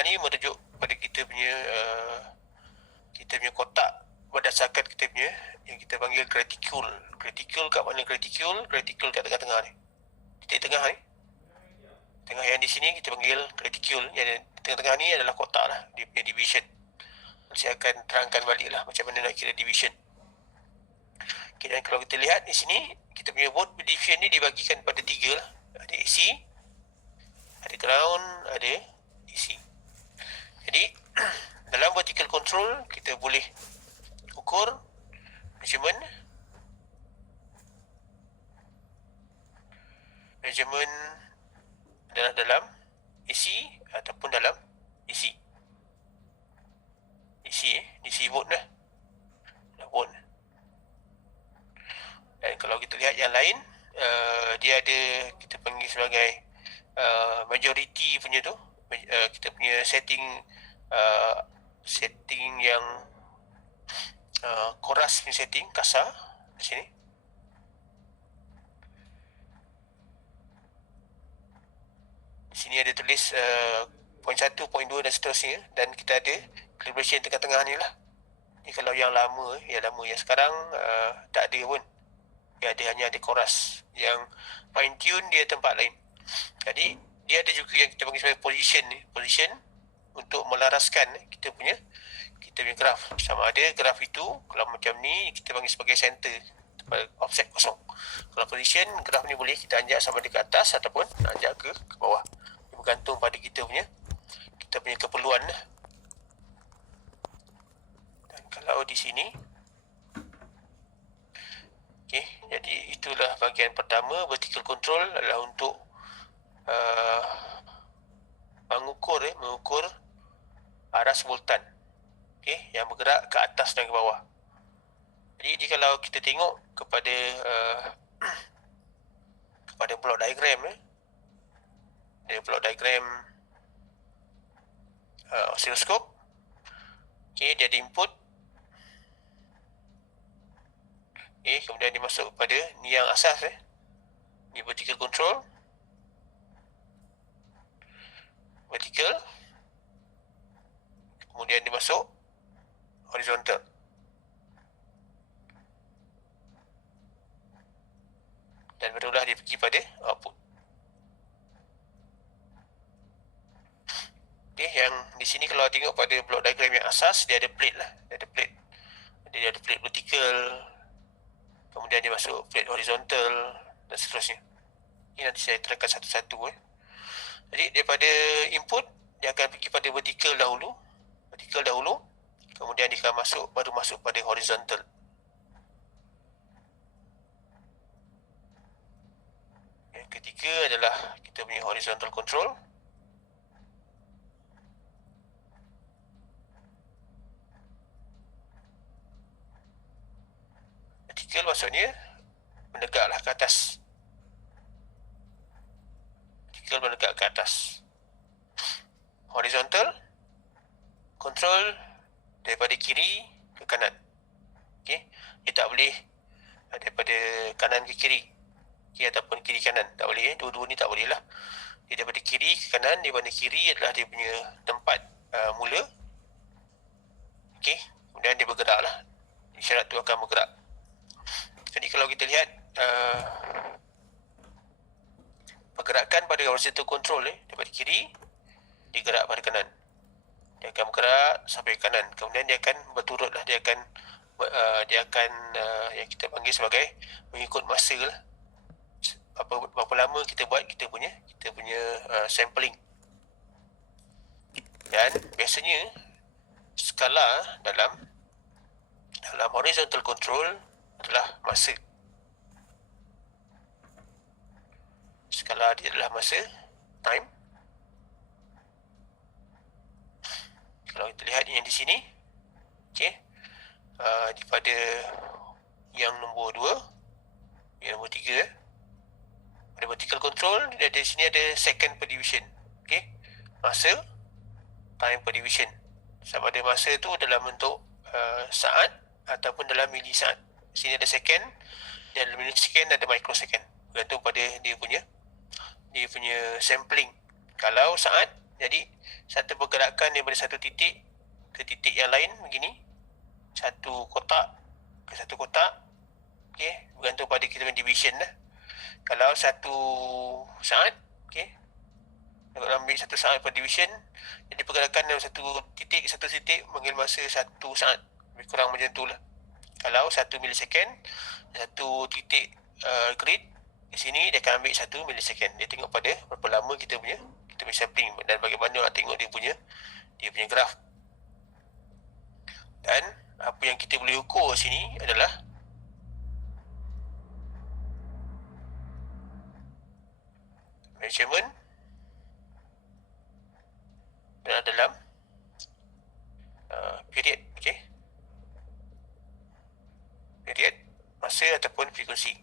ni merujuk pada kita punya kotak berdasarkan kita punya yang kita panggil graticule. Graticule kat mana graticule? Graticule kat tengah-tengah ni. Titik tengah ni. Tengah yang di sini kita panggil graticule. Yang tengah-tengah ni adalah kotak lah. Dia punya division. Saya akan terangkan balik lah macam mana nak kira division. Okay, dan kalau kita lihat di sini, kita punya board division ni dibagikan pada 3 lah. Ada AC, ada ground, ada DC. Jadi dalam vertical control kita boleh ukur measurement adalah dalam AC ataupun dalam DC. DC board lah. Board. Dan kalau kita lihat yang lain, dia ada kita panggil sebagai majority punya tu, kita punya setting yang chorus punya setting kasar di sini. Di sini ada tulis point 1, point 2 dan seterusnya, dan kita ada calibration tengah-tengah ni lah. Ni kalau yang lama, yang sekarang tak ada pun. Hanya ada chorus. Yang fine tune dia tempat lain. Jadi dia ada juga yang kita panggil sebagai position ni. Position untuk melaraskan kita punya graf. Sama ada graf itu kalau macam ni kita panggil sebagai center, offset kosong. Kalau position, graf ni boleh kita anjak sama ada ke atas ataupun anjak ke bawah. Dia bergantung pada kita punya keperluan lah. Dan kalau di sini, okay, jadi itulah bahagian pertama. Vertical control adalah untuk mengukur aras voltan, okay, yang bergerak ke atas dan ke bawah. Jadi kalau kita tengok kepada block diagram, block diagram oscilloscope, okay, dia ada input, okay, kemudian dia masuk pada ni yang asas, ni vertical control, vertical, kemudian dia masuk horizontal. Dan barulah dia pergi pada output. Okay, yang di sini kalau tengok pada block diagram yang asas, dia ada plate lah. Dia ada plate vertical, kemudian dia masuk plate horizontal dan seterusnya. Ini nanti saya terangkan satu-satu. Jadi daripada input, dia akan pergi pada vertical dahulu, kemudian dia akan baru masuk pada horizontal. Yang ketiga adalah kita punya horizontal control. Vertical maksudnya menegaklah ke atas. Menegak ke atas. Horizontal control daripada kiri ke kanan. Okey, dia tak boleh daripada kanan ke kiri, ataupun kiri kanan, tak boleh. Dua-dua ni tak boleh lah. Dia daripada kiri ke kanan. Di mana kiri adalah dia punya tempat mula. Okey, kemudian dia bergerak lah. Isyarat tu akan bergerak. Jadi kalau kita lihat pergerakan pada horizontal control daripada kiri, dia gerak pada kanan. Dia akan bergerak sampai kanan. Kemudian dia akan berturut lah. Dia akan yang kita panggil sebagai mengikut masa lah. Berapa lama kita buat kita punya sampling. Dan biasanya skala dalam horizontal control adalah masa. Skala dia adalah masa, time. Kalau kita lihat yang di sini, okey, daripada yang nombor 2, yang nombor 3, pada vertical control, dia ada di sini ada second per division. Okey, masa, time per division. Sama ada masa tu dalam bentuk saat ataupun dalam milisaat. Di sini ada second, dan dalam milisecond ada microsecond. Bergantung pada dia punya sampling. Kalau saat, jadi satu pergerakan daripada satu titik ke titik yang lain begini, satu kotak ke satu kotak. Okey, bergantung pada kita punya division lah. Kalau satu saat, okey, kalau ambil satu saat per division, jadi pergerakan dalam satu titik mengambil masa satu saat, lebih kurang macam tu lah. Kalau 1 milisecond, satu titik grid di sini dia akan ambil 1 milisecond. Dia tengok pada berapa lama kita punya sampling dan bagaimana nak tengok dia punya graf. Dan apa yang kita boleh ukur sini adalah measurement dalam period, okey, period, masa ataupun frekuensi.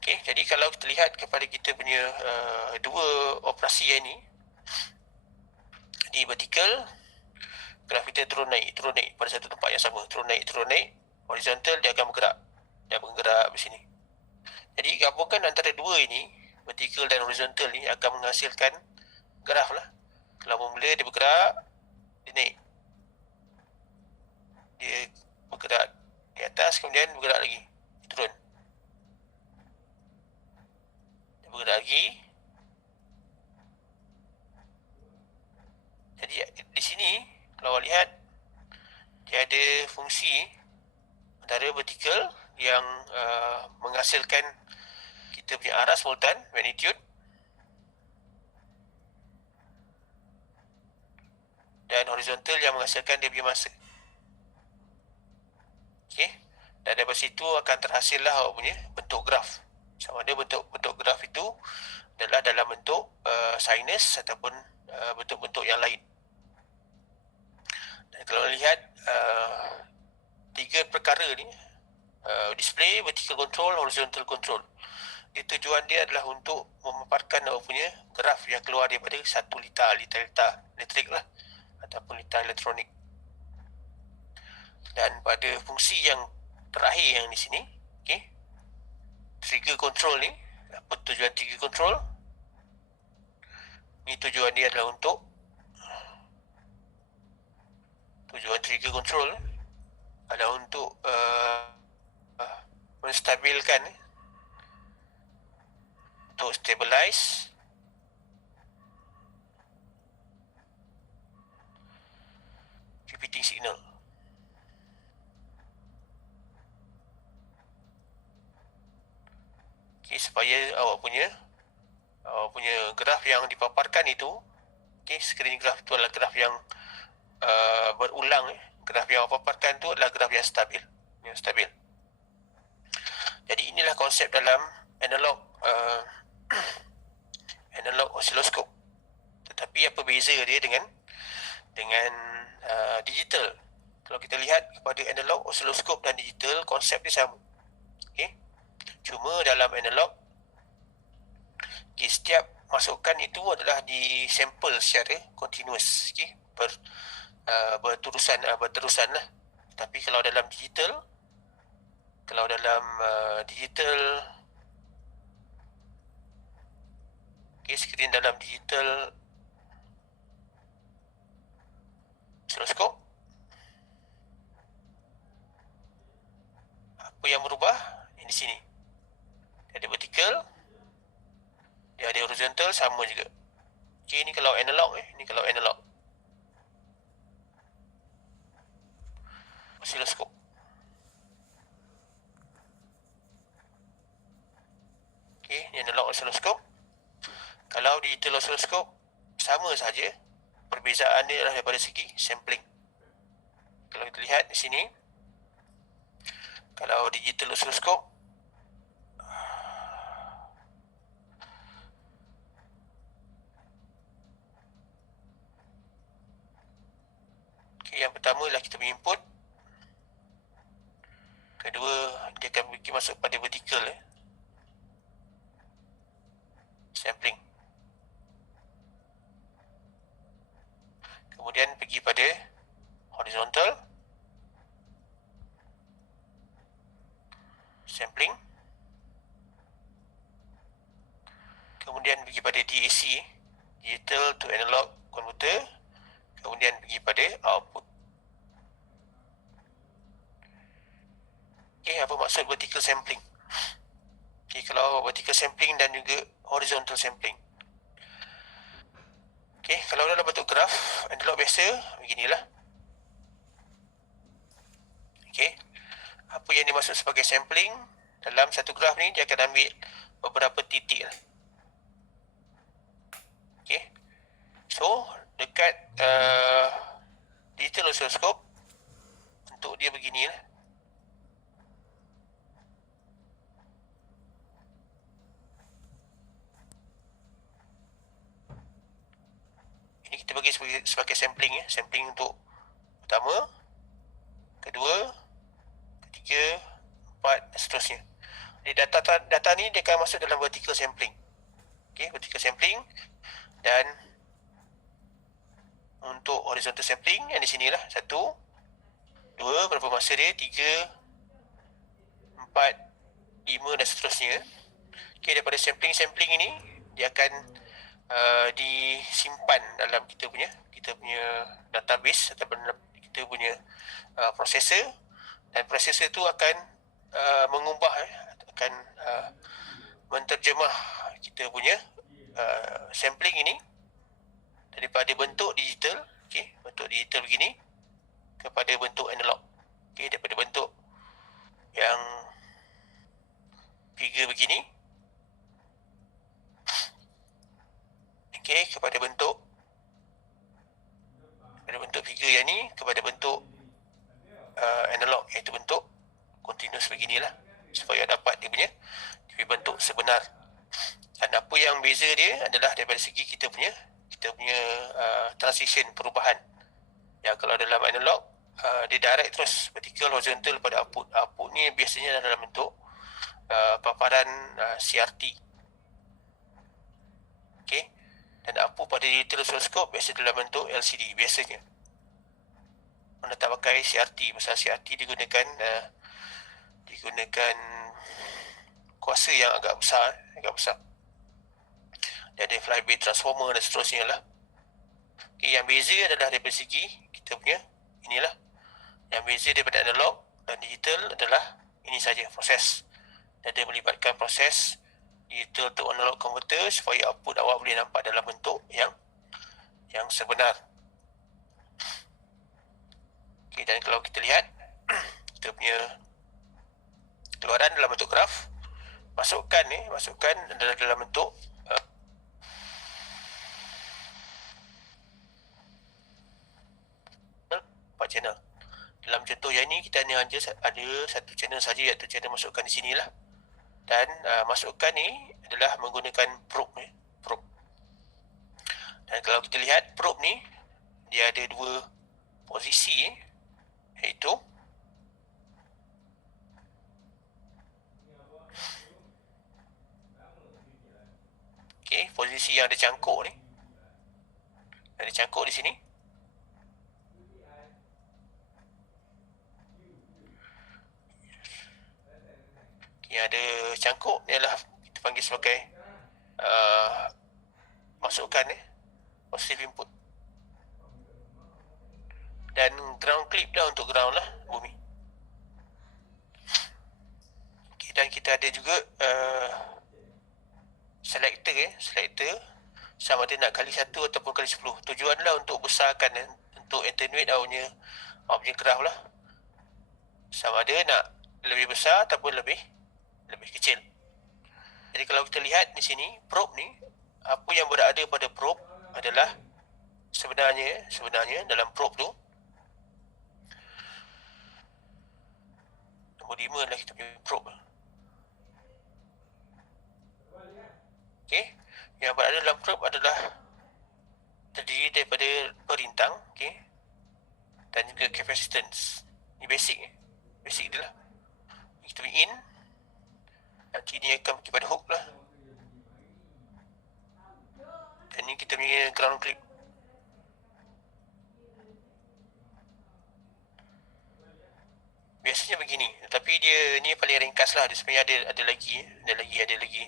Okey, jadi kalau kita lihat kepada kita punya dua operasi yang ni, di vertikal graf kita turun naik pada satu tempat yang sama, turun naik. Horizontal dia akan bergerak di sini. Jadi gabungkan antara dua ini, vertikal dan horizontal ni, akan menghasilkan graf lah. Kalau bermula dia bergerak, dia naik, dia bergerak di atas, kemudian bergerak lagi, turun, dia bergerak lagi. Jadi di sini kalau awak lihat, dia ada fungsi antara vertikal yang menghasilkan kita punya arah simultan, magnitude, dan horizontal yang menghasilkan dia punya masa. Okey, dan daripada situ akan terhasillah awak punya bentuk graf. Sama ada bentuk graf itu adalah dalam bentuk sinus ataupun bentuk-bentuk yang lain. Dan kalau lihat tiga perkara ni, display, vertical control, horizontal control, tujuan dia adalah untuk memaparkan awak punya graf yang keluar daripada satu litar elektrik lah, ataupun litar elektronik. Dan pada fungsi yang terakhir yang di sini, okey, trigger control ni, apa tujuan trigger control ni? Tujuan dia adalah untuk menstabilkan, untuk stabilize repeating signal. Okay, supaya awak punya graf yang dipaparkan itu, okay, screen graph itu adalah graf yang berulang. Graf yang awak paparkan itu adalah graf yang stabil. Jadi inilah konsep dalam analog oscilloscope. Tetapi apa beza dia dengan digital? Kalau kita lihat kepada analog oscilloscope dan digital, konsep dia sama. Okay? Cuma dalam analog, okay, setiap masukan itu adalah disampel secara continuous, okay? Berterusan lah. Tapi kalau dalam digital, okay, skrin dalam digital oscilloscope, apa yang berubah? Di sini dia ada vertical, dia ada horizontal, sama juga. Okay, ini kalau analog, oscilloscope. Okay, ini analog oscilloscope. Kalau digital oscilloscope, sama saja, perbezaan dia adalah daripada segi sampling. Kalau kita lihat di sini, kalau digital oscilloscope, okay, yang pertama ialah kita punya input, kedua dia akan masuk pada vertical, sampling, kemudian pergi pada horizontal, sampling, kemudian kemudian pergi pada DAC, digital to analog converter, kemudian pergi pada output. Okay, apa maksud vertical sampling? Okay, kalau vertical sampling dan juga horizontal sampling. Okay, kalau dalam bentuk graf analog biasa beginilah. Okay, apa yang dimaksud sebagai sampling dalam satu graf ni, dia akan ambil beberapa titik lah. Okay, so dekat digital oscilloscope bentuk dia begini lah. Ini kita bagi sebagai sampling ya. Sampling untuk pertama, kedua, ketiga, empat dan seterusnya. Jadi data ni dia akan masuk dalam vertical sampling. Okay, vertical sampling. Dan untuk horizontal sampling yang di sini lah, 1, 2, berapa masa dia, 3, 4, 5 dan seterusnya. Okay, daripada sampling ini dia akan disimpan dalam kita punya database ataupun kita punya processor, dan processor tu akan mengubah akan menterjemah kita punya sampling ini daripada bentuk digital, okay, bentuk digital begini kepada bentuk analog, okay, daripada bentuk yang figure begini, okay, kepada bentuk figure yang ni kepada bentuk analog, iaitu bentuk continuous beginilah, supaya dapat dia punya bentuk sebenar. Dan apa yang beza dia adalah daripada segi kita punya transition, perubahan. Ya, kalau dalam analog dia direct terus vertical horizontal pada output. Output ni biasanya dalam bentuk paparan CRT. Okey. Dan output pada digital oscilloscope biasa dalam bentuk LCD biasanya. Mana tak pakai CRT, pasal CRT digunakan kuasa yang agak besar. Dia ada flybait transformer dan seterusnya lah. Okay, yang beza adalah daripada segi kita punya inilah. Yang beza daripada analog dan digital adalah ini saja, proses. Dia ada melibatkan proses digital to analog converter supaya output awak boleh nampak dalam bentuk yang sebenar. Okay, dan kalau kita lihat kita punya keluaran dalam bentuk graf, masukkan adalah dalam bentuk channel. Dalam contoh yang ni kita hanya ada satu channel saja, iaitu channel masukkan di sinilah. Dan masukkan ni adalah menggunakan probe. Dan kalau kita lihat probe ni dia ada dua posisi, iaitu okey, posisi yang ada cangkuk ni. Ada cangkuk di sini. Yang ada cangkuk ni adalah kita panggil sebagai masukkan positive input. Dan ground clip dah untuk ground lah, bumi. Okay, dan kita ada juga selector sama ada nak kali 1 ataupun kali 10. Tujuan lah untuk besarkan untuk attenuate punya graf lah. Sama ada nak lebih besar ataupun lebih kecil. Jadi kalau kita lihat di sini, probe ni, apa yang berada pada probe adalah sebenarnya dalam probe tu, nombor 5 adalah kita punya probe. Okey, yang berada dalam probe adalah terdiri daripada perintang, okey, dan juga capacitance. Ini basic dia lah. Kita punya in, nanti ni akan pergi pada hook lah. Dan ni kita punya ground clip. Biasanya begini, tetapi dia ni paling ringkas asas lah. Dia sebenarnya ada lagi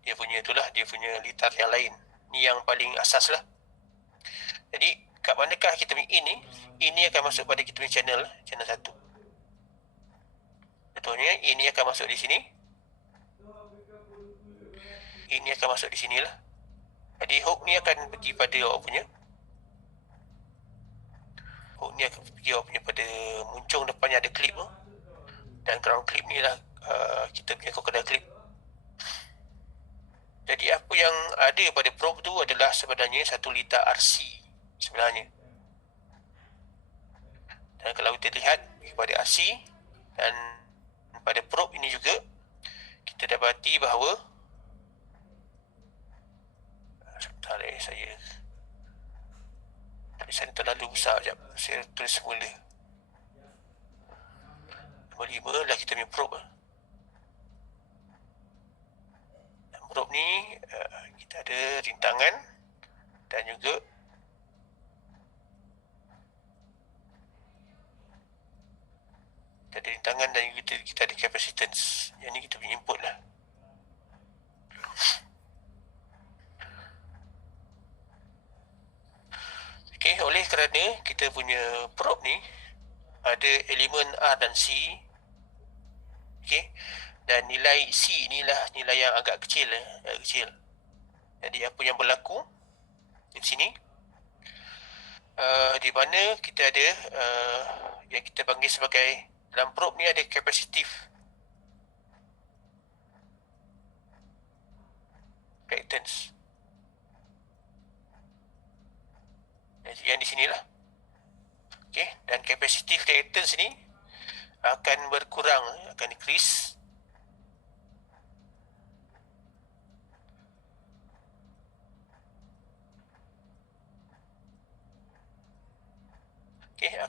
dia punya itulah, dia punya litar yang lain. Ni yang paling asas lah. Jadi kat manakah kita punya ini akan masuk pada kita punya channel 1. Contohnya ini akan masuk di sini, ini akan masuk di sini lah. Jadi hook ni akan pergi pada awak punya, hook ni akan pergi awak punya pada muncung depannya ada clip tu. Dan ground clip ni lah kita punya crocodile clip. Jadi apa yang ada pada probe tu adalah sebenarnya satu litar RC sebenarnya. Dan kalau kita lihat kepada RC dan pada probe ini juga, kita dapati bahawa sebentar saya tulisan terlalu besar. Sekejap, saya tulis semula. Nombor 5 lah kita punya probe. Probe ni kita ada rintangan dan juga kita ada rintangan dan kita ada capacitance. Yang ni kita punya input lah. Okay, oleh kerana kita punya probe ni ada elemen R dan C, okay, dan nilai C inilah nilai yang agak kecil. Jadi apa yang berlaku di sini, di mana kita ada yang kita panggil sebagai, dalam probe ni ada capacitive reactance. Jadi yang di sinilah. Okay, dan capacitive reactance ni akan berkurang, akan decrease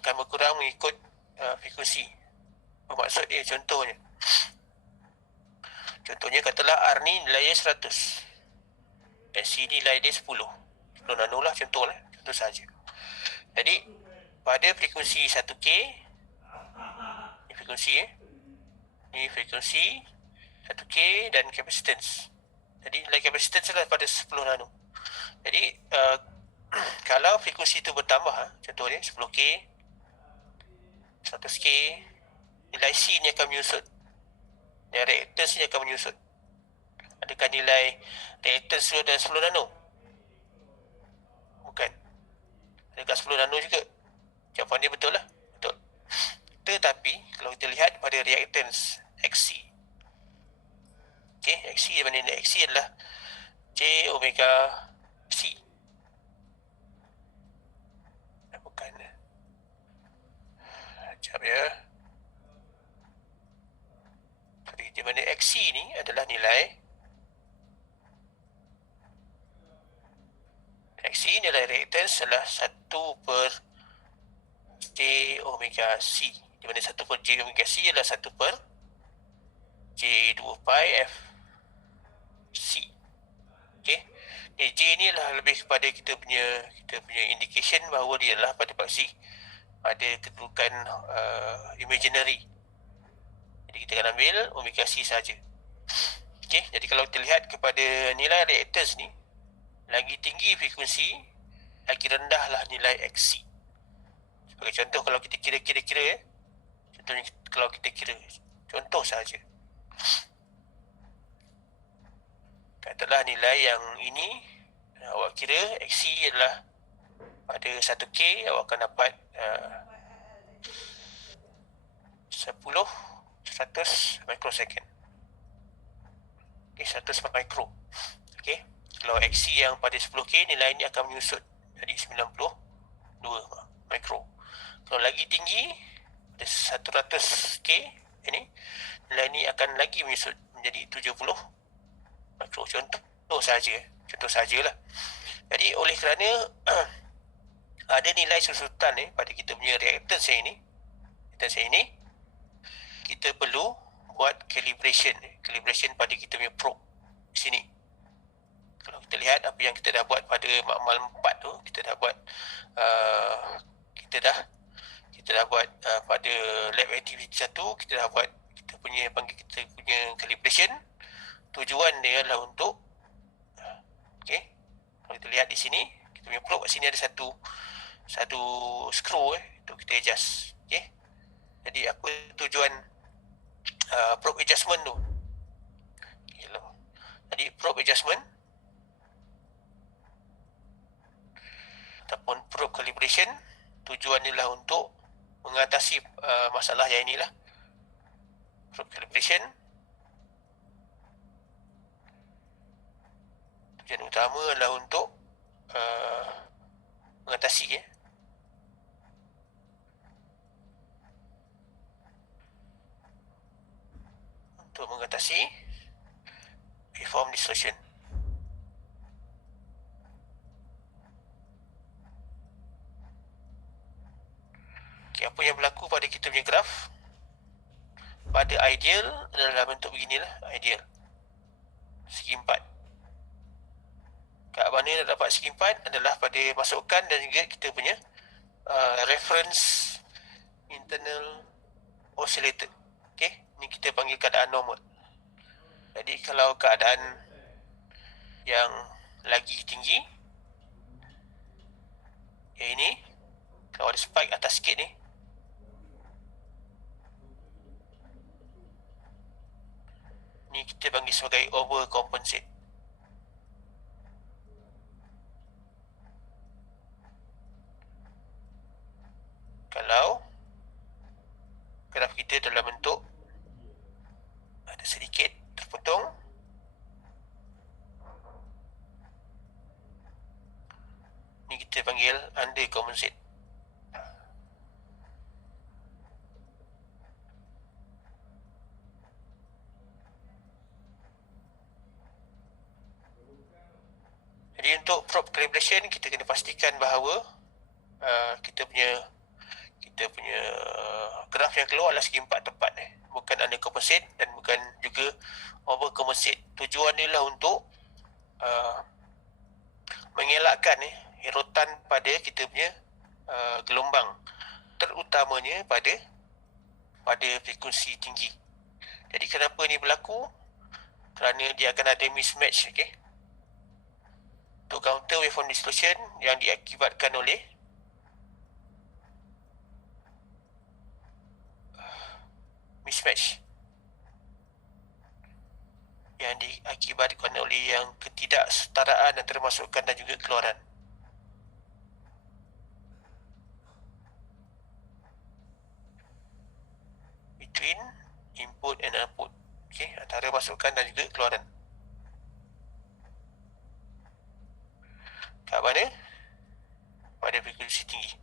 akan berkurang mengikut frekuensi. Bermaksud dia contohnya katalah R ni nilai dia 100, C nilai dia 10 nano lah, contoh saja. Jadi pada frekuensi 1K, ni frekuensi ni frekuensi 1K dan capacitance. Jadi nilai capacitance adalah pada 10 nano. Jadi kalau frekuensi itu bertambah, contohnya 10K, 100K, nilai C ni akan menyusut, dan reactance ni akan menyusut. Adakah nilai reactance adalah 10 nano? Bukan. Adakah 10 nano juga? Jawapan dia betul lah. Betul. Tetapi kalau kita lihat pada reactance XC, okay, XC di mana XC adalah J omega C. Bukan. Sekejap ya. Jadi di mana XC ni adalah nilai nilai reactance adalah 1 per J omega C, di mana 1 per J omega C adalah 1 per J 2 pi F C. Okay, J ni adalah lebih kepada kita punya indication bahawa dia adalah pada kedudukan imaginary. Jadi kita akan ambil omega C saja. Okay, jadi kalau kita lihat kepada nilai reactance ni, lagi tinggi frekuensi, lagi rendahlah nilai XC. Sebagai contoh, kalau kita kira, contohnya kalau kita kira, contoh saja, katalah nilai yang ini, awak kira XC adalah pada 1K, awak akan dapat 100 microsecond. Okay, 100 micro. Okay, kalau XC yang pada 10K, nilai ini akan menyusut jadi 92 mikro. Kalau lagi tinggi, ada 100K ini, nilai ini akan lagi menyusut menjadi 70 mikro. Contoh sajalah. Jadi oleh kerana ada nilai susutan pada kita punya reactance yang ini, kita perlu buat calibration pada kita punya probe di sini. Kalau kita lihat apa yang kita dah buat pada makmal 4 tu, kita dah buat kita dah buat pada lab activity 1, kita kita punya calibration. Tujuan dia adalah untuk kalau kita lihat di sini, kita punya probe kat sini ada satu screw untuk kita adjust. Jadi apa tujuan probe adjustment tu? Jadi probe adjustment ataupun probe calibration, tujuan dia lah untuk mengatasi masalah yang inilah. Probe calibration, tujuan utama adalah untuk mengatasi waveform distortion. Apa yang berlaku pada kita punya graf pada ideal adalah bentuk beginilah, ideal segi 4. Kat mana nak dapat segi 4 adalah pada masukan dan juga kita punya reference internal oscillator. Ni kita panggil keadaan normal. Jadi kalau keadaan yang lagi tinggi, yang ini, kalau ada spike atas sikit ni, ni kita panggil sebagai overcompensate. Kalau graf kita dalam bentuk ada sedikit terpotong, ni kita panggil undercompensate. Jadi untuk probe calibration, kita kena pastikan bahawa kita punya graf yang keluar adalah segi 4 tepat, bukan undercompensate dan bukan juga overcompensate. Tujuan dia lah untuk mengelakkan erotan pada kita punya gelombang, terutamanya pada frekuensi tinggi. Jadi kenapa ni berlaku? Kerana dia akan ada mismatch. Untuk counter waveform distortion yang diakibatkan oleh mismatch, yang diakibatkan oleh yang ketidaksetaraan antara masukan dan juga keluaran. Between input and output, antara masukan dan juga keluaran. Kat mana? Pada frekuensi tinggi.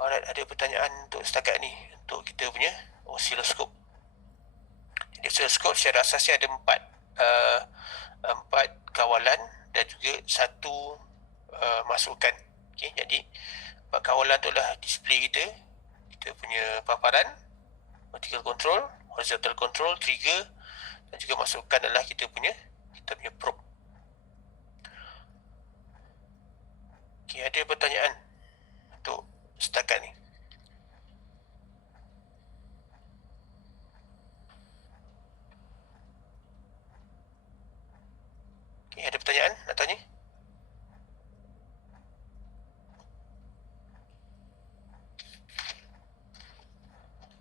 Alright, ada pertanyaan untuk setakat ni untuk kita punya oscilloscope. Jadi oscilloscope secara asasnya ada empat kawalan dan juga satu masukan. Jadi empat kawalan tu adalah display kita punya paparan, vertical control, horizontal control, trigger dan juga masukan adalah kita punya probe. Ada pertanyaan untuk setakat ni? Ada pertanyaan nak tanya?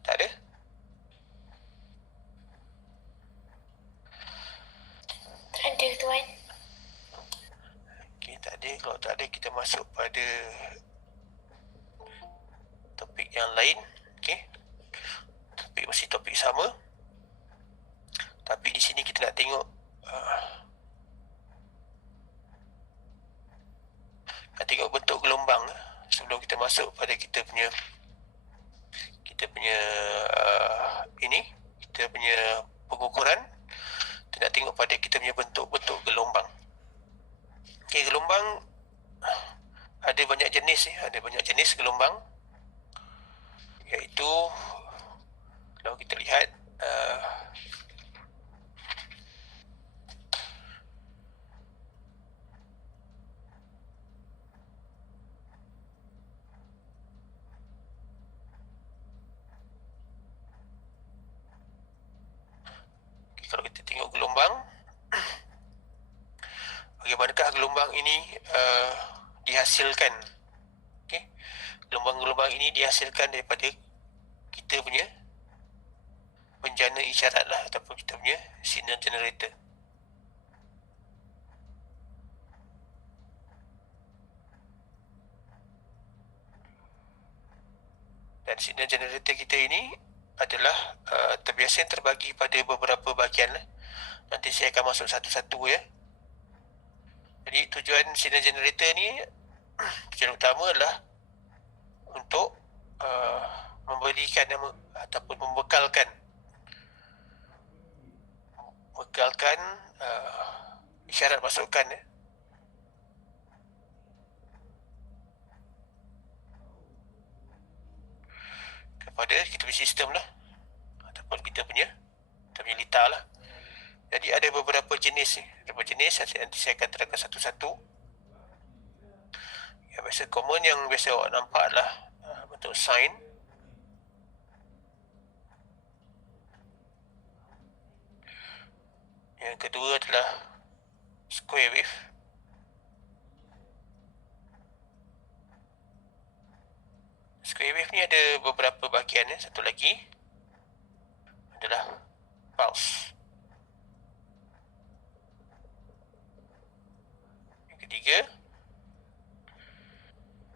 Tak ada? Tak ada, Tuan. Tak ada. Kalau tak ada, kita masuk pada topik yang lain. Topik masih topik sama, tapi di sini kita nak tengok bentuk gelombang sebelum kita masuk pada kita punya pengukuran. Kita nak tengok pada kita punya bentuk-bentuk gelombang. Gelombang ada banyak jenis gelombang, iaitu kalau kita lihat tengok gelombang. Bagaimanakah gelombang ini dihasilkan? Okay. Gelombang-gelombang ini dihasilkan daripada kita punya penjana isyarat lah, ataupun kita punya signal generator. Dan signal generator kita ini adalah terbiasa terbagi pada beberapa bahagian lah. Nanti saya akan masuk satu-satu ya. Jadi tujuan signal generator ni, tujuan utama adalah untuk memberikan nama ataupun membekalkan isyarat masukan ya, kepada kita punya sistem lah, ataupun kita punya litar lah. Jadi ada beberapa jenis ni. Beberapa jenis nanti saya akan terangkan satu-satu. Yang biasa common, yang biasa awak nampak adalah bentuk sine. Yang kedua adalah square wave. Square wave ni ada beberapa bahagian ya. Satu lagi adalah pulse. Yang ketiga,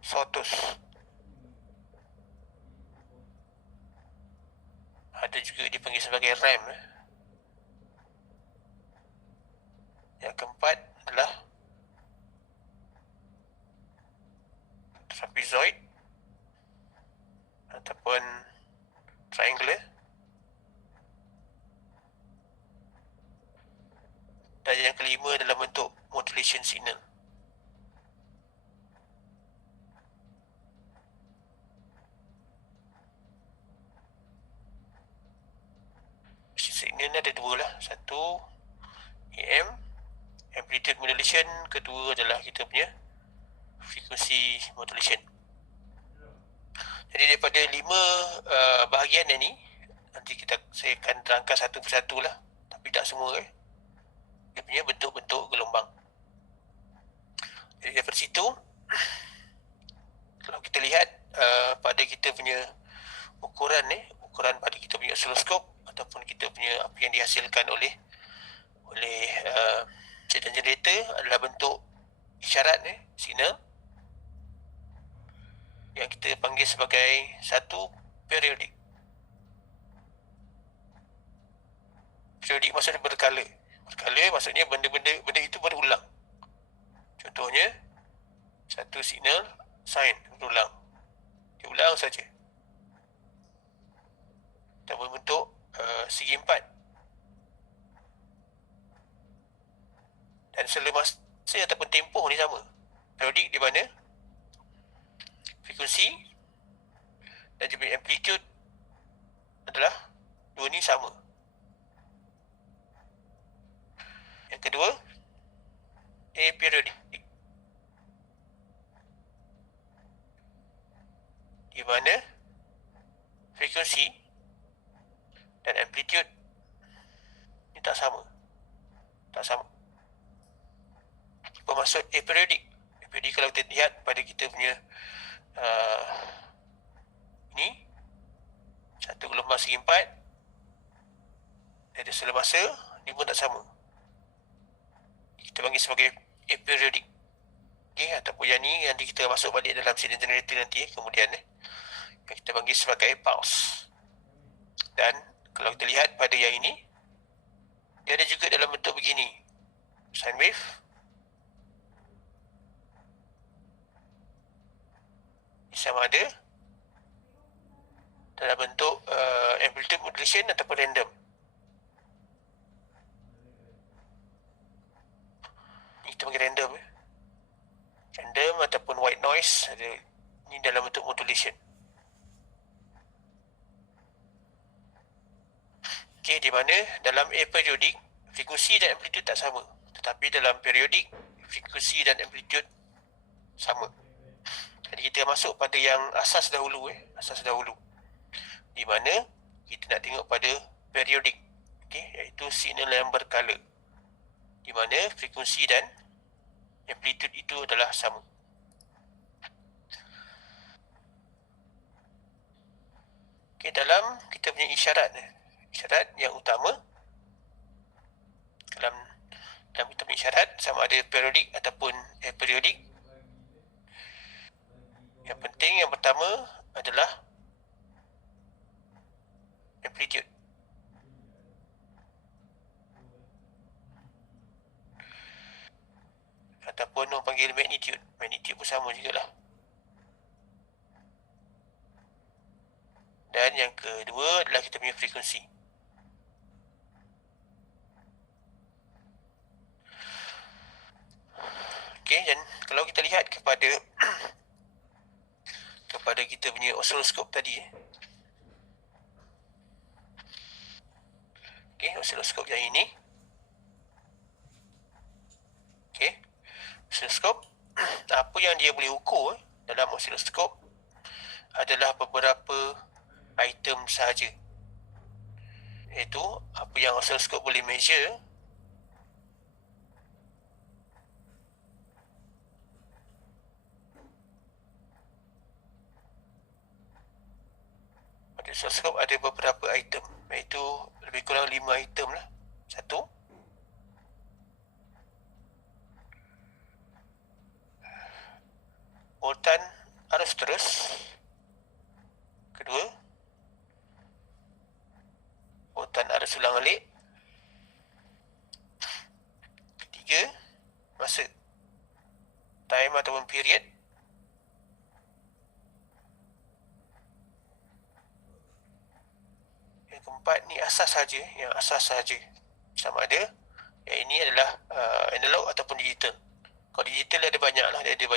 sawtooth. Ada juga dipanggil sebagai RAM. Yang keempat adalah trapezoid ataupun triangular. Dan yang kelima adalah bentuk modulation signal. Signal ni ada dua lah. Satu AM, amplitude modulation. Kedua adalah kita punya frequency modulation. Jadi daripada 5 bahagian ni, nanti saya akan terangkan satu persatu lah, tapi tak semua dia punya bentuk-bentuk gelombang. Jadi daripada situ, kalau kita lihat pada kita punya ukuran pada kita punya oscilloscope, ataupun kita punya apa yang dihasilkan oleh signal generator adalah bentuk isyarat signal yang kita panggil sebagai satu periodik. Periodik maksudnya berkala. Berkala maksudnya benda itu berulang. Contohnya, satu signal sine berulang. Diulang saja. Dan berbentuk segi empat. Dan selama masa ataupun tempoh ni sama. Periodik di mana frekuensi dan juga amplitude adalah dua ni sama. Yang kedua, aperiodic, di mana frekuensi dan amplitude ni tak sama. Apa maksud aperiodic? Aperiodic kalau kita lihat pada kita punya ini, satu gelombang segi empat, ada selama masa ni pun tak sama. Kita panggil sebagai aperiodic. Okay, ataupun yang ni nanti kita masuk balik dalam signal generator nanti kemudian yang kita panggil sebagai pulse. Dan kalau kita lihat pada yang ini, dia ada juga dalam bentuk begini, sine wave. Sama ada dalam bentuk amplitude modulation ataupun random. Ini kita panggil random random ataupun white noise. Ini dalam bentuk modulation. Okey, di mana dalam aperiodic frekuensi dan amplitude tak sama, tetapi dalam periodik frekuensi dan amplitude sama. Jadi kita masuk pada yang asas dahulu, di mana kita nak tengok pada periodik. Okey, iaitu signal yang berkala, di mana frekuensi dan amplitude itu adalah sama. Okey, dalam kita punya isyarat yang utama, dalam kita punya isyarat sama ada periodik ataupun aperiodic, yang penting yang pertama adalah amplitude. Ataupun orang panggil magnitude. Magnitude pun sama jugalah. Dan yang kedua adalah kita punya frekuensi. Okey, dan kalau kita lihat kepada kita punya osiloskop tadi, okey, osiloskop yang ini. Okey, osiloskop, apa yang dia boleh ukur dalam osiloskop adalah beberapa item sahaja. Iaitu apa yang osiloskop boleh measure pada osiloskop ada beberapa item, iaitu lebih kurang 5 item lah. Satu, voltan arus terus. Kedua, voltan arus ulang alik. Ketiga, masa, time ataupun period. Yang keempat ni asas saja, sama ada yang ini adalah analog ataupun digital. Kalau digital ada banyak lah, dia ada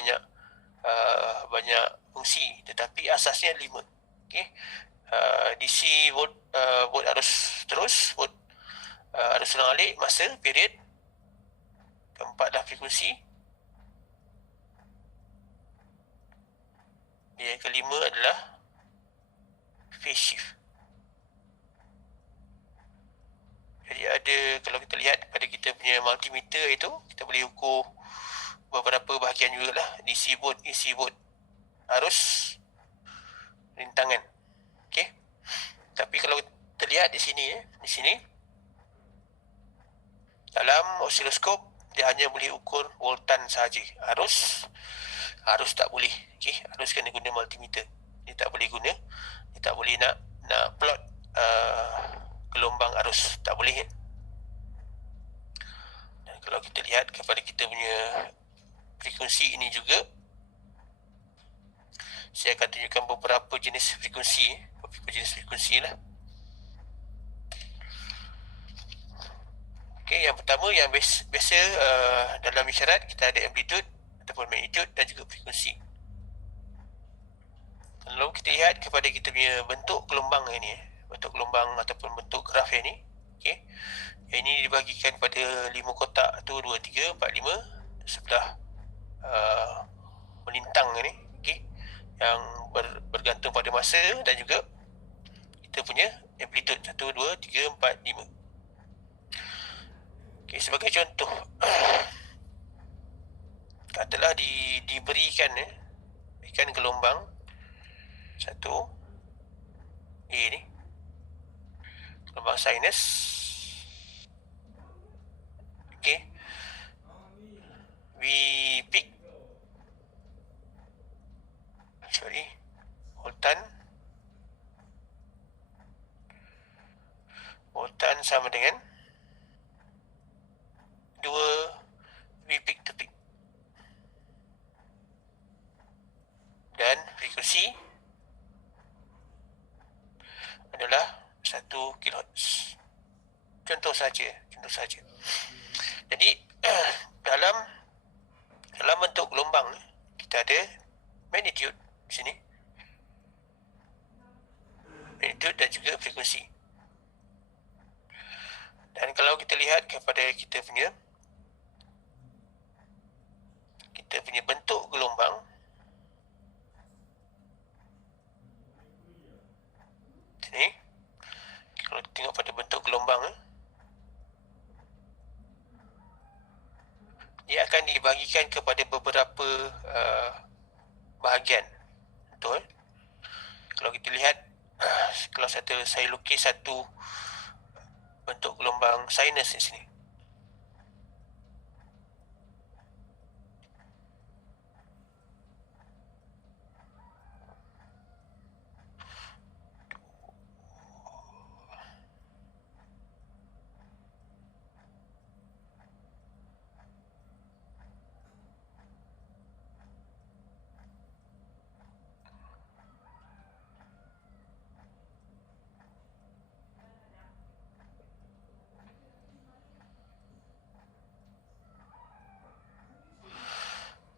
banyak fungsi, tetapi asasnya 5. Okey, DC, volt arus terus, volt arus ulang alik, masa, period. Keempat dah frekuensi. Yang kelima adalah phase shift. Jadi ada, kalau kita lihat pada kita punya multimeter itu, kita boleh ukur beberapa bahagian jugalah, DC volt, AC volt, arus, rintangan. Okey. Tapi kalau kita lihat di sini, dalam osiloskop dia hanya boleh ukur voltan sahaja. Arus tak boleh. Okey, arus kena guna multimeter. Dia tak boleh nak plot gelombang arus, tak boleh. Dan kalau kita lihat kepada kita punya frekuensi ini juga, saya akan tunjukkan beberapa jenis frekuensi lah. Okey, yang pertama yang biasa dalam isyarat kita ada amplitude ataupun magnitude dan juga frekuensi. Kalau kita lihat kepada kita punya bentuk gelombang ini, bentuk gelombang ataupun bentuk graf yang ni, okey, yang ini dibahagikan pada 5 kotak tu, 2, 3, 4, 5 sebelah melintang ni, okey, yang bergantung pada masa dan juga kita punya amplitude 1, 2, 3, 4, 5. Okey, sebagai contoh, katalah diberikan gelombang 1 A ni, gelombang sinus. Okey, V peak, voltan sama dengan 2 V peak to peak. Dan frekuensi adalah 1 kHz. Contoh saja. Jadi dalam bentuk gelombang kita ada magnitude di sini, magnitude dan juga frekuensi. Dan kalau kita lihat kepada kita punya bentuk gelombang, sini, kalau kita tengok pada bentuk gelombang, dibahagikan kepada beberapa bahagian. Betul? Kalau kita lihat, kalau saya lukis satu bentuk gelombang sinus di sini.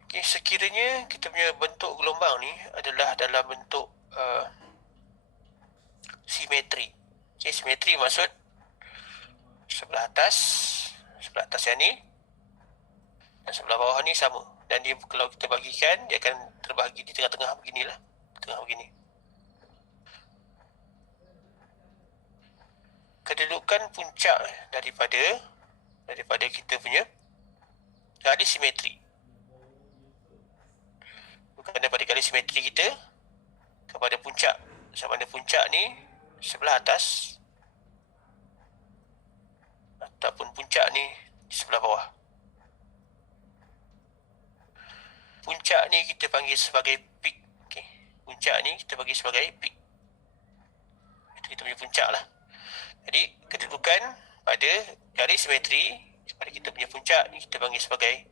Okay, sekiranya kita punya bentuk gelombang ni adalah dalam bentuk simetri. Okay, simetri maksud sebelah atas yang ni dan sebelah bawah ni sama. Dan dia, kalau kita bagikan, dia akan terbahagi di tengah-tengah beginilah. Tengah begini. Kedudukan puncak daripada kita punya garis simetri. Bukan daripada garis simetri kita kepada puncak. Sama ada puncak ni sebelah atas ataupun puncak ni di sebelah bawah. Puncak ni kita panggil sebagai peak. Okay. Puncak ni kita panggil sebagai peak. Itu kita punya puncak lah. Jadi kedudukan pada garis simetri pada kita punya puncak ni kita panggil sebagai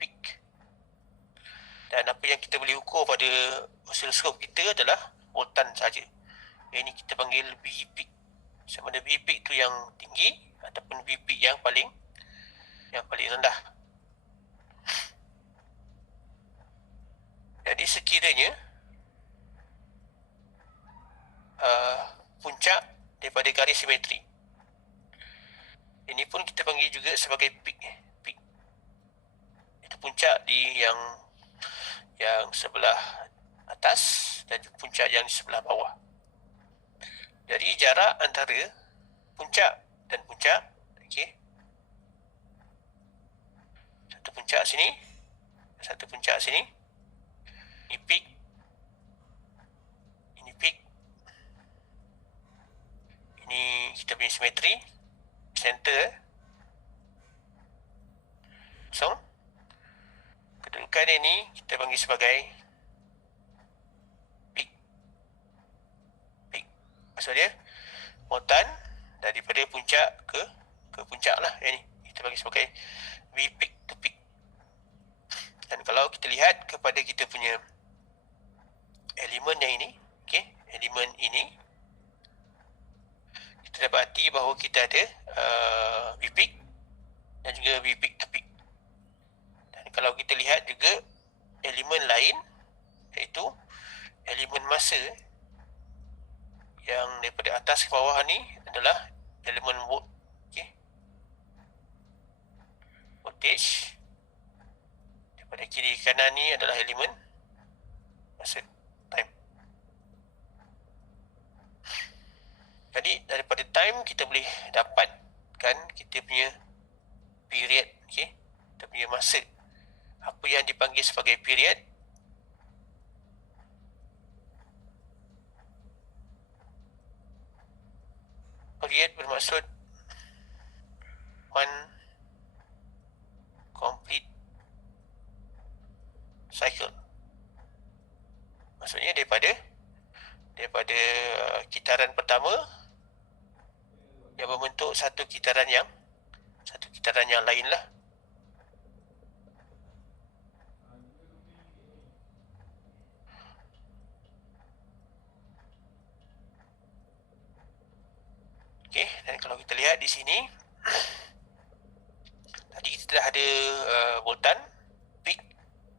peak. Dan apa yang kita boleh ukur pada osiloskop kita adalah voltan saja. Yang ini kita panggil V peak. Sama ada V peak tu yang tinggi ataupun V peak yang paling rendah. Jadi sekiranya puncak daripada garis simetri, ini pun kita panggil juga sebagai peak. Itu puncak di yang sebelah atas dan puncak yang di sebelah bawah. Jadi jarak antara puncak dan puncak, okey, satu puncak sini, ini peak, ini kita punya simetri, center, kosong. Kedudukan ini kita panggil sebagai peak. Maksud dia voltan daripada puncak ke puncak lah. Yang ni kita panggil sebagai V peak to peak. Dan kalau kita lihat kepada kita punya elemen yang ini, okey, elemen ini, kita dapati bahawa kita ada V peak dan juga V peak to peak. Kalau kita lihat juga elemen lain, iaitu elemen masa yang daripada atas ke bawah ni adalah elemen volt. Okay. Voltage. Daripada kiri ke kanan ni adalah elemen masa, time. Jadi daripada time kita boleh dapatkan kita punya period, okay? Kita punya masa. Apa yang dipanggil sebagai period. Period bermaksud one complete cycle. Maksudnya daripada kitaran pertama yang membentuk satu kitaran yang lain lah. Okey, dan kalau kita lihat di sini, tadi kita dah ada voltan, peak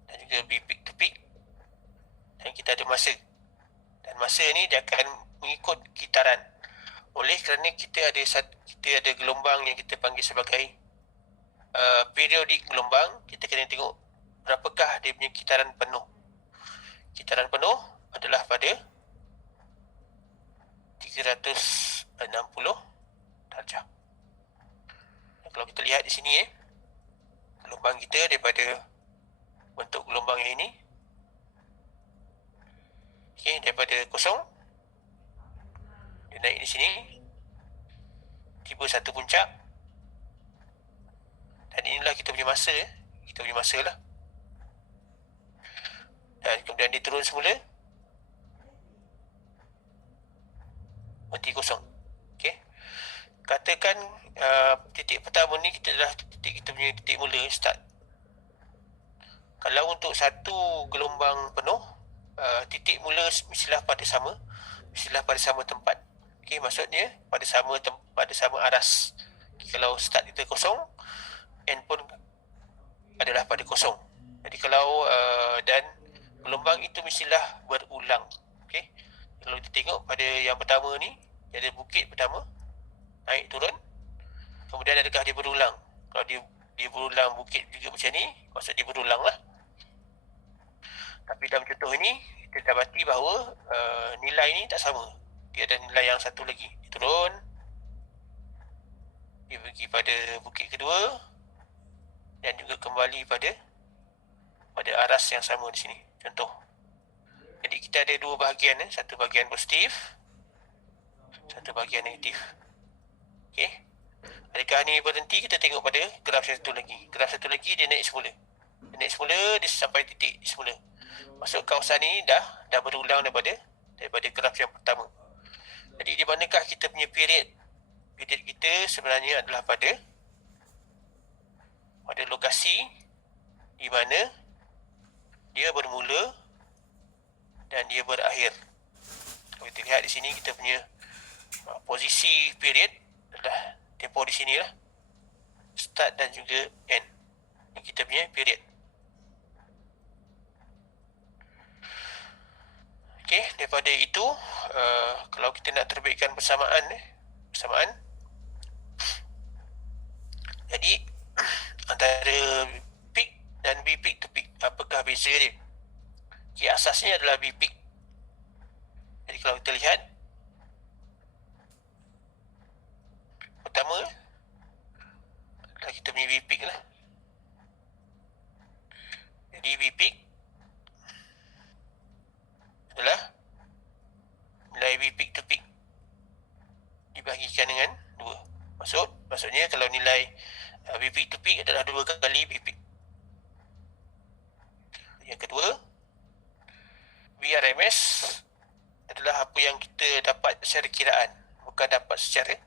dan juga V peak to peak, dan kita ada masa. Dan masa ni dia akan mengikut kitaran. Oleh kerana kita ada gelombang yang kita panggil sebagai periodik gelombang, kita kena tengok berapakah dia punya kitaran penuh. Kitaran penuh adalah pada 360 darjah. Kalau kita lihat di sini, gelombang kita daripada bentuk gelombang yang ini. Okey, daripada kosong dia naik di sini, tiba satu puncak, dan inilah kita punya masa, kita punya masa lah. Dan kemudian dia turun semula, berhenti kosong. Okey, katakan titik pertama ni kita dah titik kita punya titik mula, start. Kalau untuk satu gelombang penuh, titik mula mestilah pada sama tempat. Okey, maksudnya pada sama aras. Okay, kalau start kita kosong, end pun adalah pada kosong. Jadi kalau dan gelombang itu mestilah berulang. Okey, kalau kita tengok pada yang pertama ni, dia ada bukit pertama, naik turun, kemudian adakah dia berulang? Kalau dia berulang bukit juga macam ni, maksud dia berulang lah. Tapi dalam contoh ini, kita dapati bahawa nilai ni tak sama. Dia ada nilai yang satu lagi. Dia turun, dia pergi pada bukit kedua, dan juga kembali pada aras yang sama di sini. Contoh. Jadi kita ada dua bahagian, satu bahagian positif, satu bahagian negatif. Okey. Adakah ni berhenti? Kita tengok pada graf satu lagi. Graf satu lagi dia naik semula. Dia sampai titik semula. Maksud kawasan ni dah berulang daripada graf yang pertama. Jadi di manakah kita punya period? Period kita sebenarnya adalah pada lokasi di mana dia bermula dan dia berakhir. Kalau kita lihat di sini, kita punya posisi period adalah tempoh di sini lah, start dan juga end. Ini kita punya period. Okey, daripada itu kalau kita nak terbitkan persamaan, jadi antara peak dan B peak to peak, apakah beza dia? Okay, asasnya adalah B peak. Jadi kalau kita lihat, pertama adalah kita punya B peak lah. Jadi B peak adalah nilai B peak to peak dibahagikan dengan 2. Maksudnya kalau nilai B peak to peak adalah 2 kali B peak. Yang kedua, BRMS adalah apa yang kita dapat secara kiraan, bukan dapat secara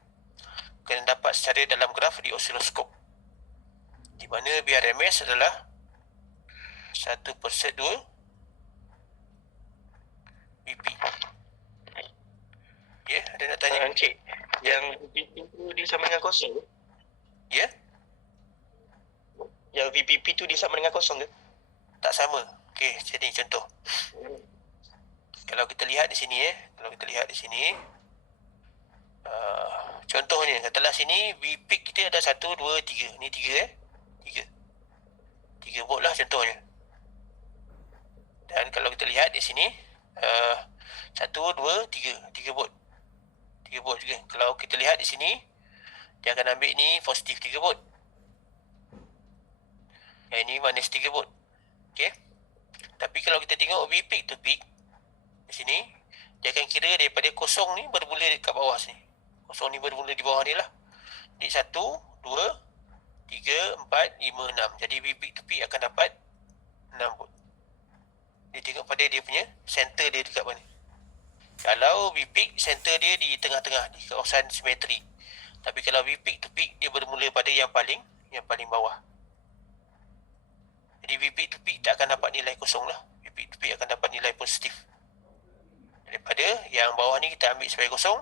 dalam graf di osiloskop, di mana BRMS adalah 1/2 BP. Ya, ada nak tanya? Encik, yang VPP tu dia sama dengan kosong ke? Ya, Yang VPP tu dia sama dengan kosong ke? tak sama. Okey, jadi contoh. Kalau kita lihat di sini, contohnya, katalah sini V peak kita ada 1, 2, 3. Ni 3 3 volt lah contohnya. Dan kalau kita lihat di sini 1, 2, 3 volt. 3 volt juga. Kalau kita lihat di sini, dia akan ambil ni positif 3 volt. Yang ini minus 3 volt. Okey. Tapi kalau kita tengok V peak to peak di sini, dia akan kira daripada kosong ni bermula dekat bawah sini. Kosong ni bermula di bawah ni lah. Jadi 1, 2, 3, 4, 5, 6. Jadi V peak to peak akan dapat 6 volt. Dia tengok pada dia punya center dia dekat mana. Kalau V peak, center dia di tengah-tengah, di kawasan simetri. Tapi kalau V peak to peak, dia bermula pada yang paling bawah. Jadi V peak to peak tak akan dapat nilai kosong lah. V peak to peak akan dapat nilai positif. Daripada yang bawah ni kita ambil sebagai kosong,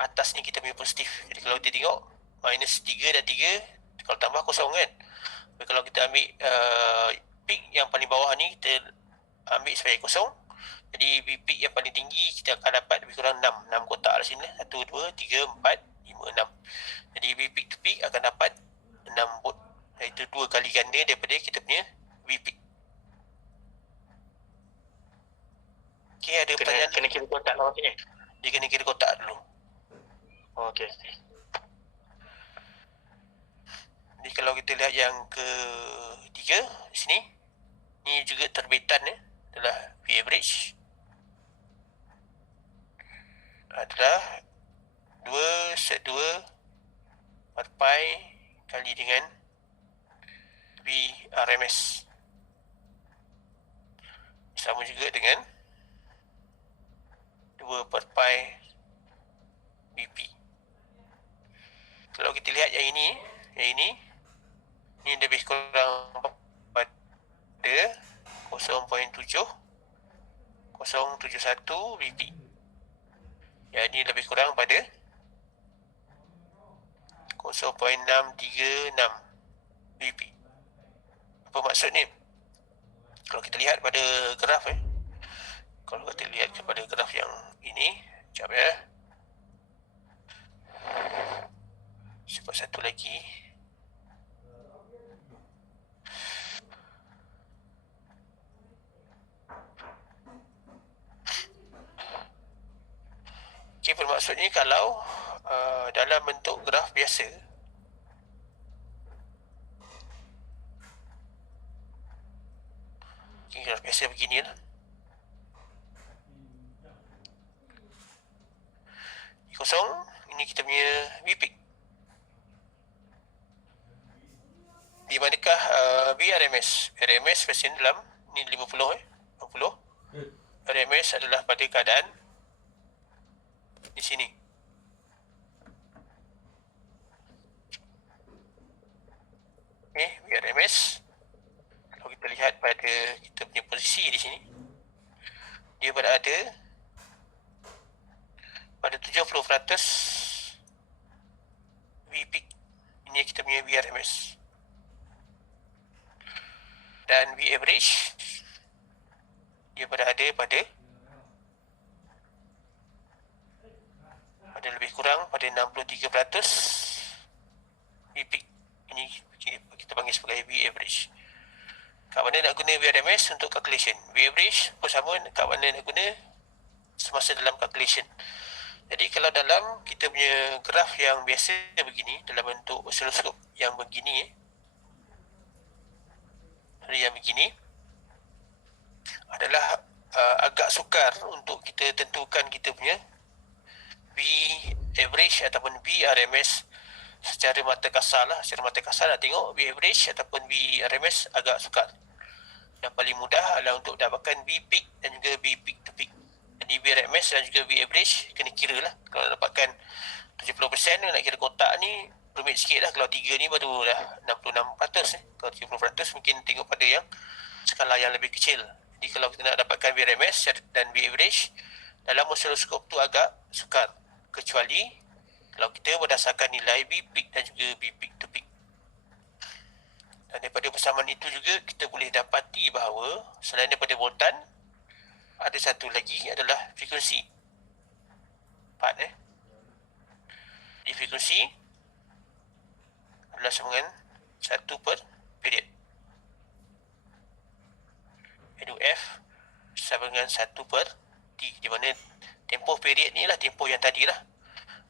atas ni kita punya positif. Jadi kalau kita tengok, minus 3 dan 3, kalau tambah kosong kan. Tapi kalau kita ambil peak yang paling bawah ni, kita ambil sebagai kosong. Jadi V peak yang paling tinggi kita akan dapat lebih kurang 6 kotak lah sini. 1, 2, 3, 4, 5, 6. Jadi V peak to peak akan dapat 6 volt. Iaitu 2 kali ganda daripada kita punya V peak. Okey, ada pertanyaan? Kena kira kotak lah maksudnya? Dia kena kira kotak dulu. Oh, okey. Jadi kalau kita kita lihat yang ketiga di sini. Ni juga terbitan adalah V average adalah 2 set 2 per pi kali dengan VRMS. Sama juga dengan 2 per pi BP. Kalau kita lihat yang ini lebih kurang pada 0.7071 BP. Yang ini lebih kurang pada 0.636 BP. Apa maksud ni? Kalau kita lihat pada graf kalau kita lihat kepada graf yang ini, sekejap ya. Sebab satu lagi. Okey, bermaksudnya kalau dalam bentuk graf biasa, graf biasa beginilah. Kosong, ini kita punya V peak. Di manakah VRMS? RMS pasien dalam ni 50 50. RMS adalah pada keadaan di sini. Okey, VRMS. Kalau kita lihat pada kita punya posisi di sini, dia berada pada 70% V peak. Ini kita punya VRMS. Dan V average dia berada pada lebih kurang pada 63% V peak. Ini kita panggil sebagai V average. Kat mana nak guna VRMS untuk calculation? V average pun sama, kat mana nak guna semasa dalam calculation. Jadi kalau dalam kita punya graf yang biasa begini, dalam bentuk oscilloscope yang begini, yang begini adalah agak sukar untuk kita tentukan kita punya V average ataupun VRMS secara mata kasar lah. Secara mata kasar nak tengok V average ataupun VRMS agak sukar. Yang paling mudah adalah untuk dapatkan V peak dan juga V peak to peak. Jadi VRMS dan juga V average kena kira lah. Kalau nak dapatkan 70% nak kira kotak ni rumit sikit lah. Kalau 3 ni baru dah 66%. Kalau 30% mungkin tengok pada yang skala yang lebih kecil. Jadi kalau kita nak dapatkan VRMS dan V average dalam oscilloscope tu agak sukar. Kecuali kalau kita berdasarkan nilai V peak dan juga V peak to peak. Dan daripada persamaan itu juga kita boleh dapati bahawa selain daripada voltan, ada satu lagi adalah frekuensi. Part Di frekuensi adalah sama dengan 1 per period. Iaitu F sama dengan 1 per T. Di mana tempoh period ni lah tempoh yang tadi lah.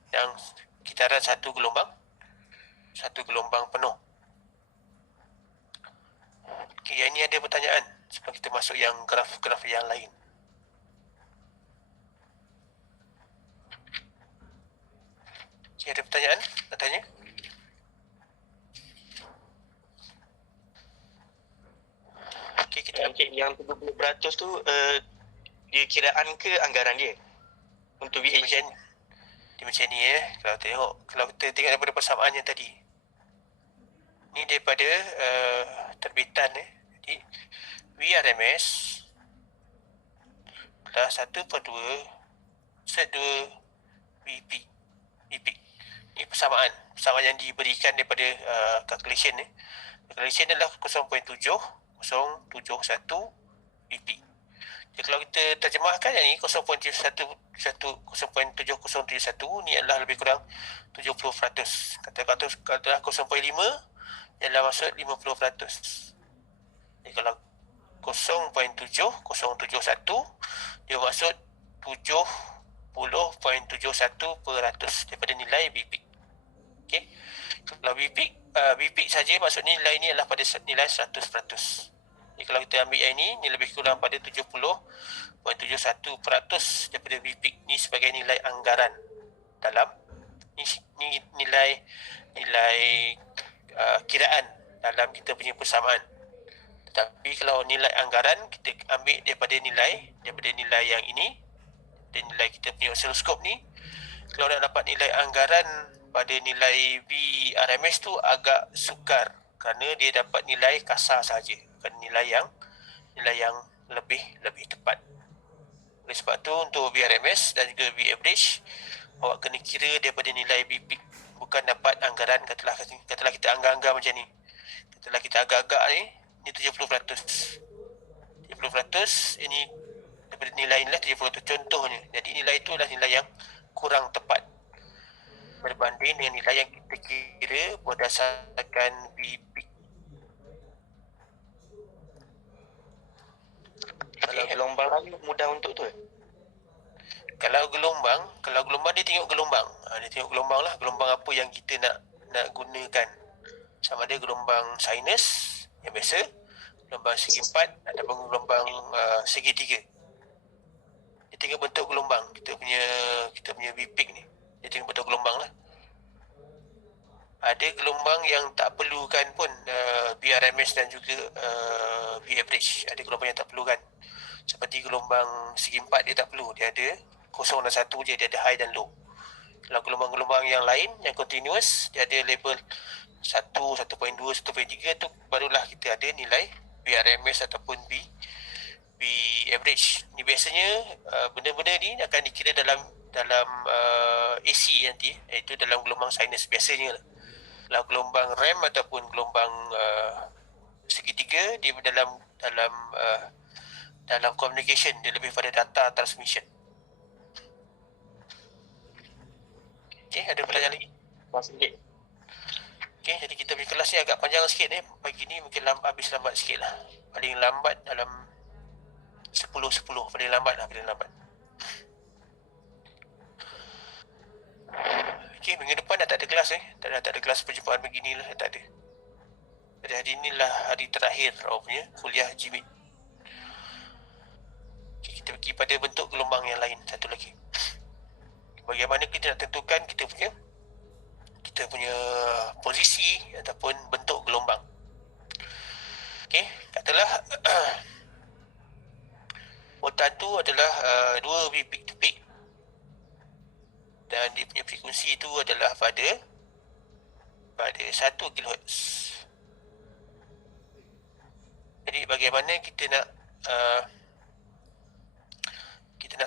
Yang kitaran satu gelombang penuh. Okay, yang ni ada pertanyaan sebelum kita masuk yang graf-graf yang lain. Okay, ada pertanyaan? Nak tanya? Okay, kita yang 70% tu dia kiraan ke anggaran dia untuk VAG? Dia macam ni kalau kita tengok daripada persamaan yang tadi, ni daripada terbitan jadi VRMS adalah 1 per 2 set 2 VP. Ini persamaan yang diberikan daripada calculation calculation adalah 0.7071 VP. Jadi kalau kita terjemahkan yang ni 0.7071 ni adalah lebih kurang 70%. Katakanlah 0.5 ialah maksud 50%. Jadi kalau 0.7071 dia maksud 70.71% daripada nilai BP. Okey. Kalau BPIC saja maksudnya nilai ni adalah pada nilai 100%. Jadi kalau kita ambil yang ini lebih kurang pada 70.71% daripada BPIC ni sebagai nilai anggaran dalam ni nilai kiraan dalam kita punya persamaan. Tetapi kalau nilai anggaran kita ambil daripada nilai yang ini, dan nilai kita punya oscilloscope ni, kalau nak dapat nilai anggaran pada nilai VRMS tu agak sukar kerana dia dapat nilai kasar saja, bukan nilai yang lebih tepat. Oleh sebab tu untuk VRMS dan juga V average, awak kena kira daripada nilai B peak, bukan dapat anggaran katalah kita anggar-anggar macam ni. Katalah kita agak-agak ni 70%. 70% ini daripada nilai 70% contohnya. Jadi nilai itu adalah nilai yang kurang tepat berbanding dengan nilai yang kita kira berdasarkan B peak. Kalau gelombang lalu mudah untuk tu. Kalau gelombang dia tengok gelombang. Dia tengok gelombang lah, gelombang apa yang kita nak gunakan. Sama ada gelombang sinus yang biasa, gelombang segi empat ataupun gelombang segi tiga. Dia tengok bentuk gelombang kita punya B peak ni. Dia tengok bentuk gelombang lah. Ada gelombang yang tak perlukan pun BRMS dan juga V average. Ada gelombang yang tak perlukan. Seperti gelombang segi empat dia tak perlu. Dia ada 0 dan 1 je, dia ada high dan low. Kalau gelombang-gelombang yang lain yang continuous, dia ada label 1, 1.2, 1.3 tu barulah kita ada nilai BRMS ataupun B average. Ni biasanya benda-benda ni akan dikira dalam AC nanti, iaitu dalam gelombang sinus biasanya lah. Kalau gelombang RAM ataupun gelombang segitiga, dia dalam communication, dia lebih pada data transmission. Okey, ada pertanyaan lagi? Sikit. Okey, jadi kita punya kelas ni agak panjang sikit ni. Pagi ni mungkin habis lambat sikit lah. Paling lambat dalam 10 paling lambat. Okey, minggu depan dah tak ada kelas Tak ada kelas perjumpaan begini lah, tak ada. Jadi hari inilah hari terakhir awak punya kuliah GMAT. Okay, kita pergi pada bentuk gelombang yang lain satu lagi. Bagaimana kita nak tentukan kita punya posisi ataupun bentuk gelombang. Okey, katalah voltan tu adalah 2 V peak to peak dan dia punya frekuensi tu adalah pada 1 kHz. Jadi bagaimana kita nak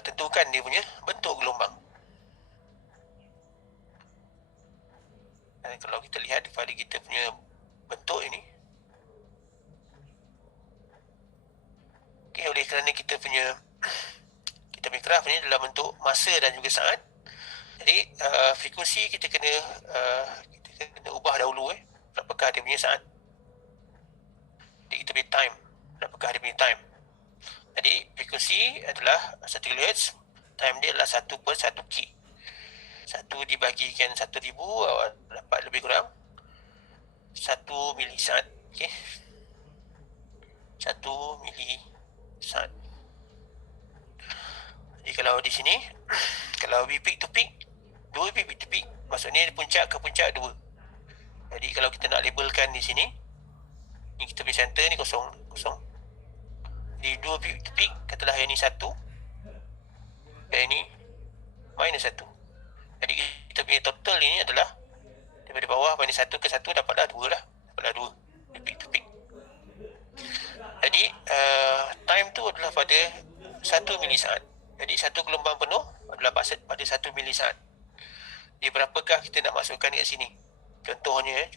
tentukan dia punya bentuk gelombang. Dan kalau kita lihat daripada kita punya bentuk ini, okay, oleh kerana kita punya graf ni dalam bentuk masa dan juga saat, jadi frekuensi kita kena ubah dahulu berapakah dia punya saat. Jadi kita punya time, berapakah dia punya time. Jadi frekuensi adalah 1 kHz, time dia adalah 1/1 K. 1 dibagikan 1000 awak dapat lebih kurang 1 milisaat. Okey, 1 milisaat. Jadi kalau di sini kalau V peak to peak, 2 V peak to peak, maksudnya puncak ke puncak 2. Jadi kalau kita nak labelkan di sini, ni kita punya center ni kosong. Di 2 peak to peak, katalah yang ni 1, yang ni minus 1. Jadi kita punya total ini adalah daripada bawah minus 1 ke 1 dapatlah 2 lah. Dapatlah 2 peak to peak. Jadi time tu adalah pada 1 milisaat. Jadi satu gelombang penuh adalah pada 1 milisaat. Jadi berapakah kita nak masukkan kat sini? Contohnya.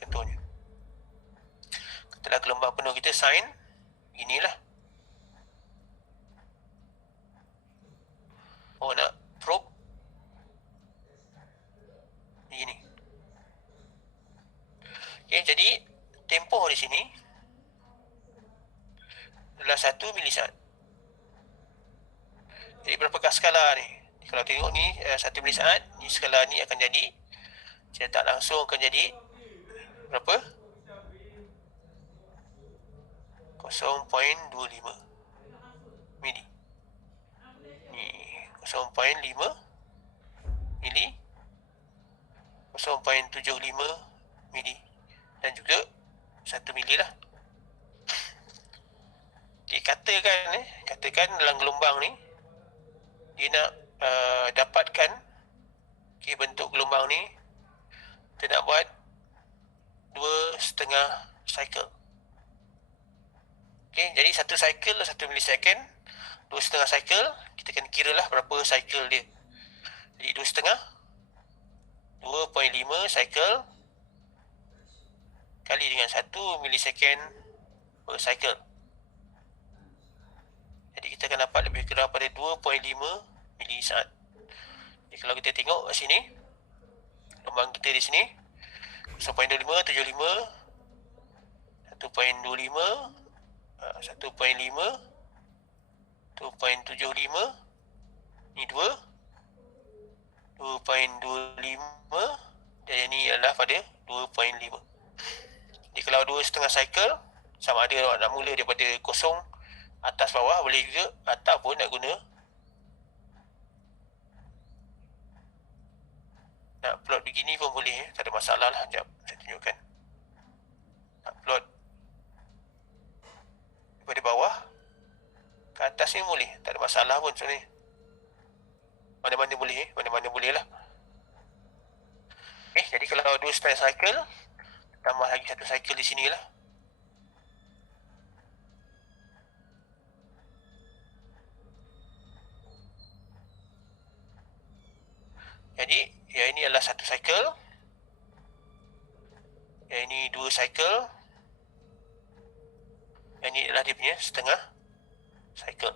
Katalah gelombang penuh kita sin inilah. Oh, nak probe begini. Okay, jadi tempoh di sini adalah 1 milisaat. Jadi berapakah skala ni? Kalau tengok ni 1 milisaat, ni skala ni akan jadi, secara tak langsung akan jadi berapa? 0.25 mili. Ni 0.5 mili, 0.75 mili dan juga 1 mili lah. Okay, katakan dalam gelombang ni dia nak dapatkan bentuk gelombang ni, kita nak buat 2,5 cycle. Okay, jadi satu cycle 1 milisecond, 2,5 cycle, kita akan kira lah berapa cycle dia. Jadi 2,5 cycle kali dengan 1 milisecond per cycle. Jadi kita akan dapat lebih kurang pada 2.5 milisaat. Jadi kalau kita tengok kat sini, gelombang kita di sini 0.25, 75, 1.25, 1.5, 2.75, ni 2, 2.25 dan ini adalah pada 2.5. Jadi kalau 2,5 cycle, sama ada nak mula daripada kosong atas bawah boleh juga, ataupun nak guna nak plot begini pun boleh, tak ada masalah lah. Sekejap saya tunjukkan. Nak plot daripada bawah ke atas ni boleh, tak ada masalah pun sebenarnya. Mana-mana boleh lah. Jadi kalau 2,5 cycle, tambah lagi 1 cycle di sini lah. Jadi yang ini adalah 1 cycle, yang ini 2 cycle, yang ini adalah dia punya setengah cycle.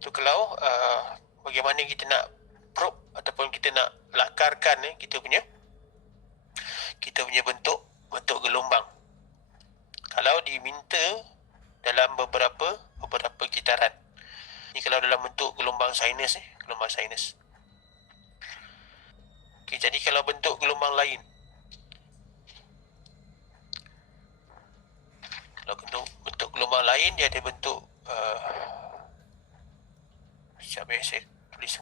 So kalau bagaimana kita nak probe ataupun kita nak lakarkan kita punya bentuk gelombang. Kalau diminta dalam beberapa kitaran. Ni kalau dalam bentuk gelombang sinus gelombang sinus. Okey, jadi kalau bentuk gelombang lain, kalau bentuk gelombang lain dia ada bentuk sekejap saya